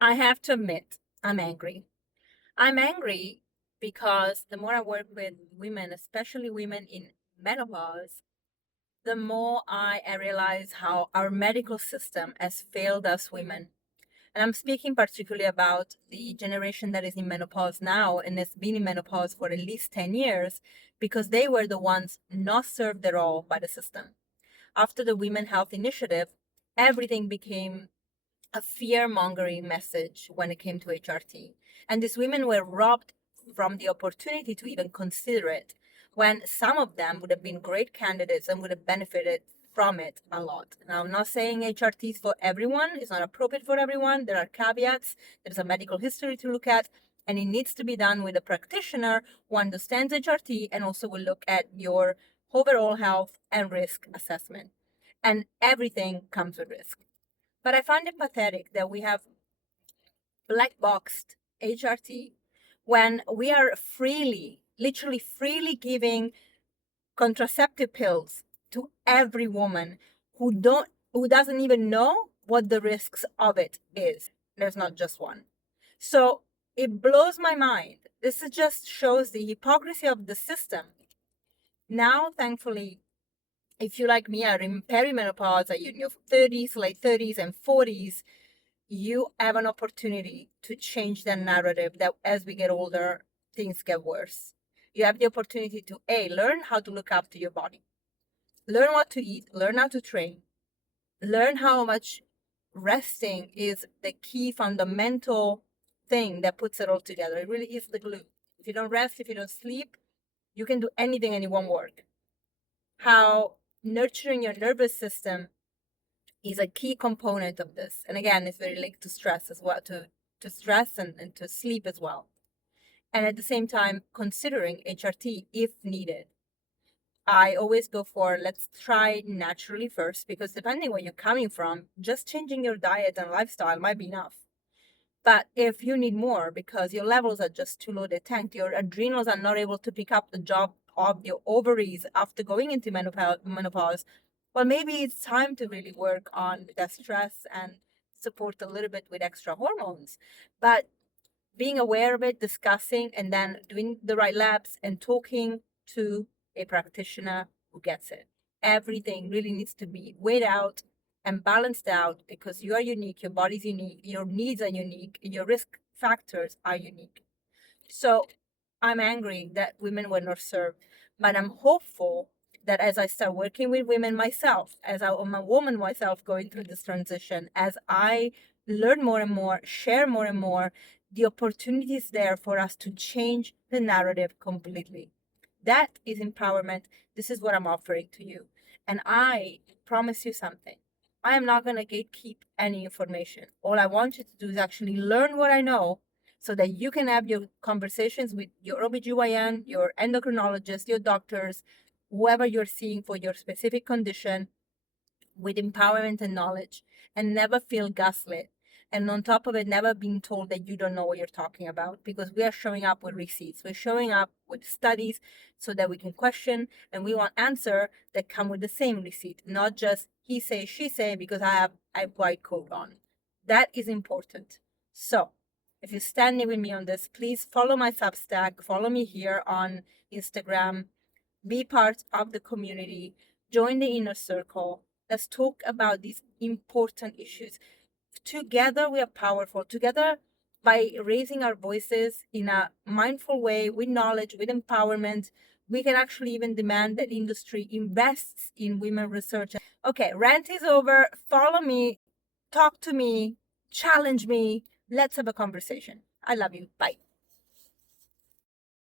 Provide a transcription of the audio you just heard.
I have to admit, I'm angry. I'm angry because the more I work with women, especially women in menopause, the more I realize how our medical system has failed us women. And I'm speaking particularly about the generation that is in menopause now and has been in menopause for at least 10 years because they were the ones not served at all by the system. After the Women Health Initiative, everything became a fear mongering message when it came to HRT. And these women were robbed from the opportunity to even consider it when some of them would have been great candidates and would have benefited from it a lot. Now, I'm not saying HRT is for everyone, it's not appropriate for everyone. There are caveats, there's a medical history to look at, and it needs to be done with a practitioner who understands HRT and also will look at your overall health and risk assessment. And everything comes with risk. But I find it pathetic that we have black boxed HRT when we are freely, literally freely giving contraceptive pills to every woman who doesn't even know what the risks of it is. There's not just one. So it blows my mind. This just shows the hypocrisy of the system. Now, thankfully, if you like me are in perimenopause, are you in your 30s, late 30s and 40s, you have an opportunity to change the narrative that as we get older, things get worse. You have the opportunity to learn how to look after your body, learn what to eat, learn how to train, learn how much resting is the key fundamental thing that puts it all together. It really is the glue. If you don't rest, if you don't sleep, you can do anything and it won't work. How nurturing your nervous system is a key component of this. And again, it's very linked to stress as well, to stress and to sleep as well. And at the same time, considering HRT if needed. I always go for let's try naturally first because depending where you're coming from, just changing your diet and lifestyle might be enough. But if you need more because your levels are just too low, they tanked, your adrenals are not able to pick up the job of your ovaries after going into menopause, well, maybe it's time to really work on that stress and support a little bit with extra hormones. But being aware of it, discussing, and then doing the right labs and talking to a practitioner who gets it. Everything really needs to be weighed out and balanced out because you are unique, your body's unique, your needs are unique, your risk factors are unique. So I'm angry that women were not served, but I'm hopeful that as I start working with women myself, as I'm a woman myself going through this transition, as I learn more and more, share more and more, the opportunity is there for us to change the narrative completely. That is empowerment. This is what I'm offering to you. And I promise you something. I am not going to gatekeep any information. All I want you to do is actually learn what I know so that you can have your conversations with your OBGYN, your endocrinologist, your doctors, whoever you're seeing for your specific condition with empowerment and knowledge and never feel gaslit. And on top of it, never being told that you don't know what you're talking about because we are showing up with receipts. We're showing up with studies so that we can question and we want answer that come with the same receipt, not just he say, she say, because I have a white coat on. That is important. So if you're standing with me on this, please follow my Substack, follow me here on Instagram, be part of the community, join the inner circle. Let's talk about these important issues. Together, we are powerful. Together, by raising our voices in a mindful way, with knowledge, with empowerment, we can actually even demand that industry invests in women research. Okay, rant is over. Follow me, talk to me, challenge me. Let's have a conversation. I love you. Bye.